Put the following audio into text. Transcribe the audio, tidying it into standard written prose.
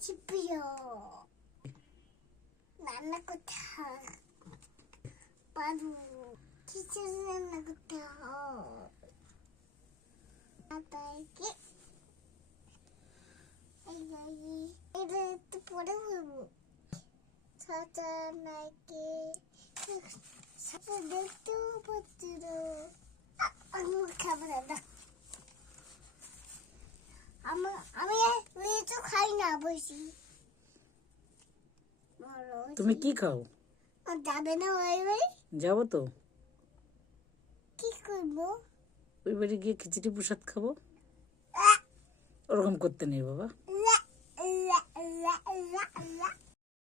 চিপিও রান্না করতে হয় পারু কিছু রান্না করতে হয় কি এটা একটু পরে বলবো সাঁচা নাকি সাঁচা দেখতেও পাচ্ছি না আমি খাবার না আমি তো খাই না বসি তুমি কি খাও? যাবে না ওই বাড়ি? যাবো তো। কি করবো? ওই বাড়ি গিয়ে খিচুড়ি প্রসাদ খাবো। ওরকম করতে নেই বাবা।